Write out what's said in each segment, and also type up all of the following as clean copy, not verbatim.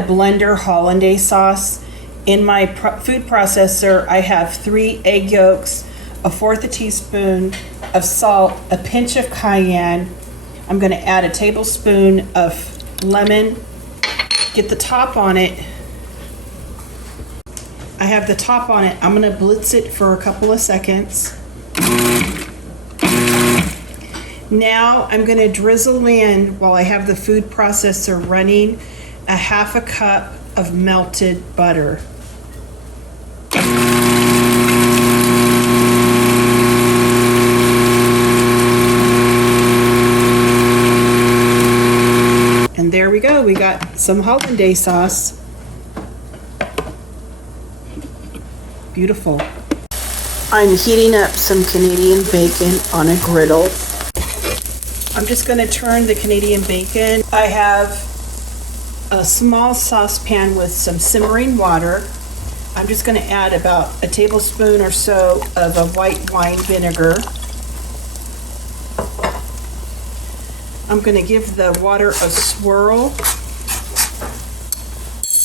a blender Hollandaise sauce. In my food processor, I have 3 egg yolks, a fourth a teaspoon of salt, a pinch of cayenne. I'm going to add a tablespoon of lemon, get the top on it. I have the top on it. I'm going to blitz it for a couple of seconds. Now I'm going to drizzle in, while I have the food processor running, a half a cup of melted butter. And there we go. We got some Hollandaise sauce. Beautiful. I'm heating up some Canadian bacon on a griddle. I'm just going to turn the Canadian bacon. I have a small saucepan with some simmering water. I'm just going to add about a tablespoon or so of a white wine vinegar. I'm going to give the water a swirl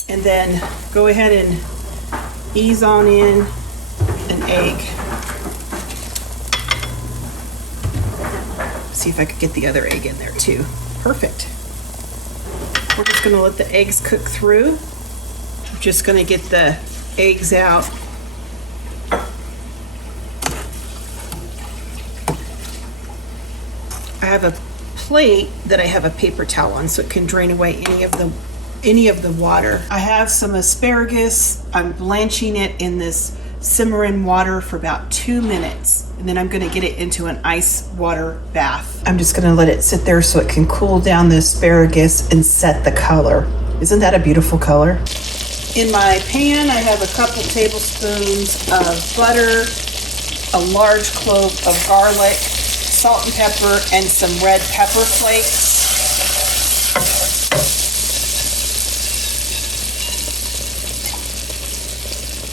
and then go ahead and ease on in an egg. See if I could get the other egg in there too. Perfect. We're just going to let the eggs cook through. I'm just going to get the eggs out. I have a plate that I have a paper towel on so it can drain away any of the water. I have some asparagus. I'm blanching it in this simmering water for about 2 minutes, and then I'm going to get it into an ice water bath. I'm just going to let it sit there so it can cool down the asparagus and set the color. Isn't that a beautiful color? In my pan, I have a couple tablespoons of butter, a large clove of garlic, salt and pepper, and some red pepper flakes.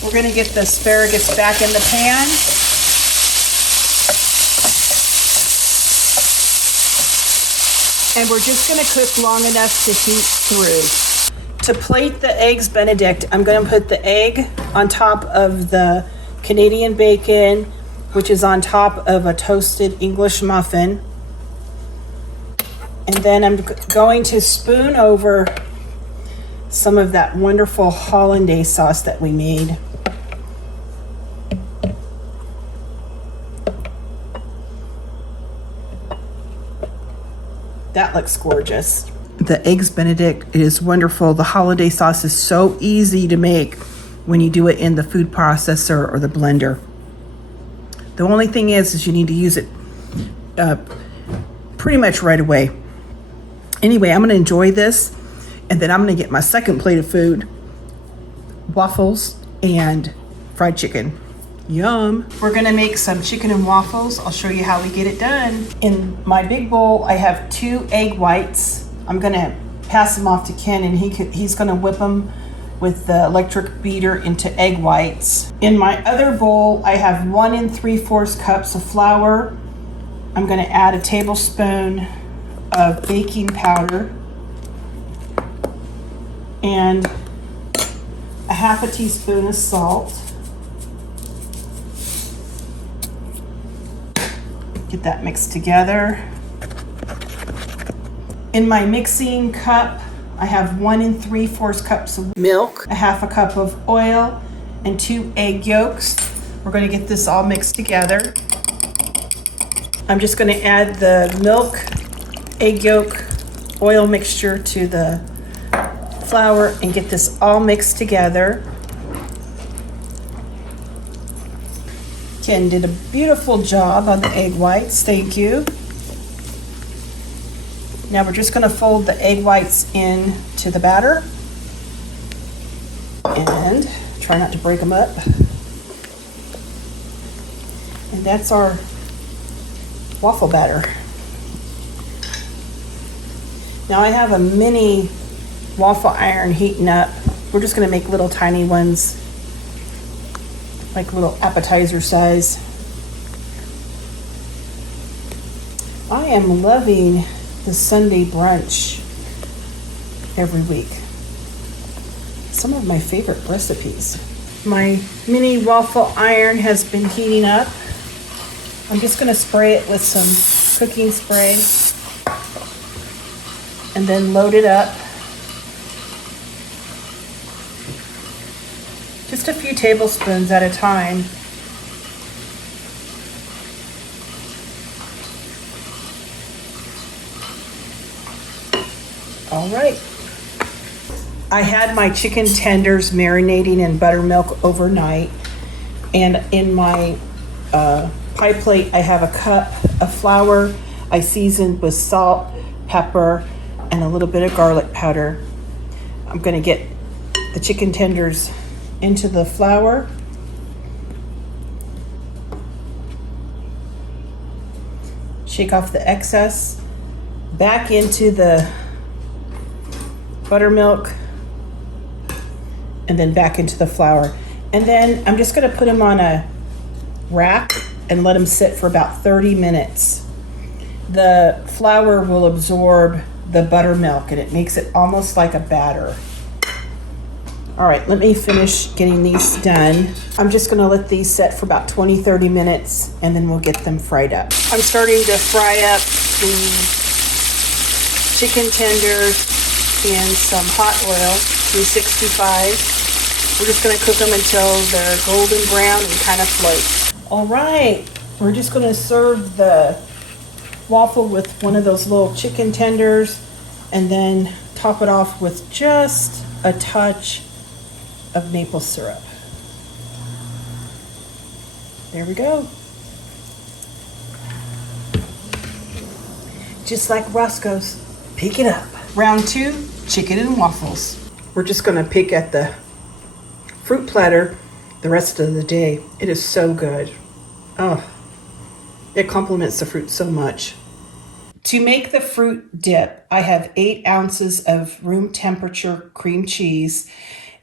We're going to get the asparagus back in the pan. And we're just going to cook long enough to heat through. To plate the eggs Benedict, I'm going to put the egg on top of the Canadian bacon, which is on top of a toasted English muffin. And then I'm going to spoon over some of that wonderful Hollandaise sauce that we made. That looks gorgeous. The eggs Benedict is wonderful. The Hollandaise sauce is so easy to make when you do it in the food processor or the blender. The only thing is you need to use it pretty much right away. Anyway, I'm going to enjoy this, and then I'm going to get my second plate of food, waffles and fried chicken. Yum. We're going to make some chicken and waffles. I'll show you how we get it done. In my big bowl, I have 2 egg whites. I'm going to pass them off to Ken, and he's going to whip them with the electric beater into egg whites. In my other bowl, I have 1 3/4 cups of flour. I'm going to add a tablespoon of baking powder and a half a teaspoon of salt. Get that mixed together. In my mixing cup, I have 1 3/4 cups of milk, a half a cup of oil, and 2 egg yolks. We're going to get this all mixed together. I'm just going to add the milk, egg yolk, oil mixture to the flour and get this all mixed together. Ken did a beautiful job on the egg whites. Thank you. Now we're just going to fold the egg whites into the batter and try not to break them up. And that's our waffle batter. Now I have a mini waffle iron heating up. We're just going to make little tiny ones, like little appetizer size. I am loving the Sunday brunch every week. some of my favorite recipes. My mini waffle iron has been heating up. I'm just gonna spray it with some cooking spray and then load it up. Just a few tablespoons at a time. All right. I had my chicken tenders marinating in buttermilk overnight, and in my pie plate I have a cup of flour I seasoned with salt, pepper, and a little bit of garlic powder. I'm going to get the chicken tenders into the flour. Shake off the excess. Back into the buttermilk, and then back into the flour. And then I'm just going to put them on a rack and let them sit for about 30 minutes. The flour will absorb the buttermilk and it makes it almost like a batter. All right, let me finish getting these done. I'm just going to let these set for about 20-30 minutes and then we'll get them fried up. I'm starting to fry up the chicken tenders in some hot oil, 365. We're just going to cook them until they're golden brown and kind of float. All right, we're just going to serve the waffle with one of those little chicken tenders and then top it off with just a touch of maple syrup. There we go. Just like Roscoe's. Pick it up. Round 2, chicken and waffles. We're just going to pick at the fruit platter the rest of the day. It is so good. Oh, it complements the fruit so much. To make the fruit dip, I have 8 ounces of room temperature cream cheese,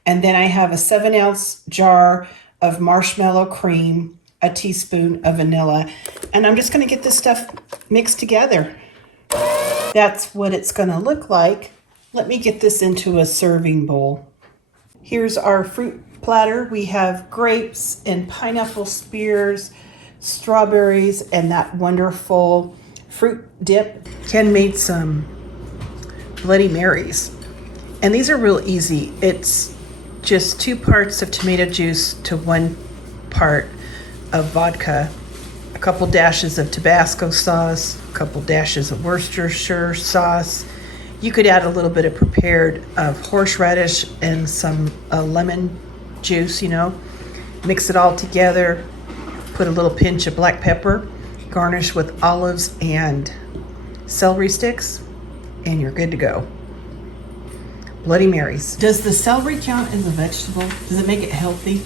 and then I have a 7-ounce jar of marshmallow cream, a teaspoon of vanilla, and I'm just going to get this stuff mixed together. That's what it's going to look like. Let me get this into a serving bowl. Here's our fruit platter. We have grapes and pineapple spears, strawberries, and that wonderful fruit dip. Ken made some Bloody Marys, and these are real easy. It's just 2 parts of tomato juice to 1 part of vodka, a couple dashes of Tabasco sauce, a couple dashes of Worcestershire sauce. You could add a little bit of prepared horseradish and some lemon juice, mix it all together, put a little pinch of black pepper, garnish with olives and celery sticks, and you're good to go. Bloody Marys. Does the celery count as a vegetable? Does it make it healthy?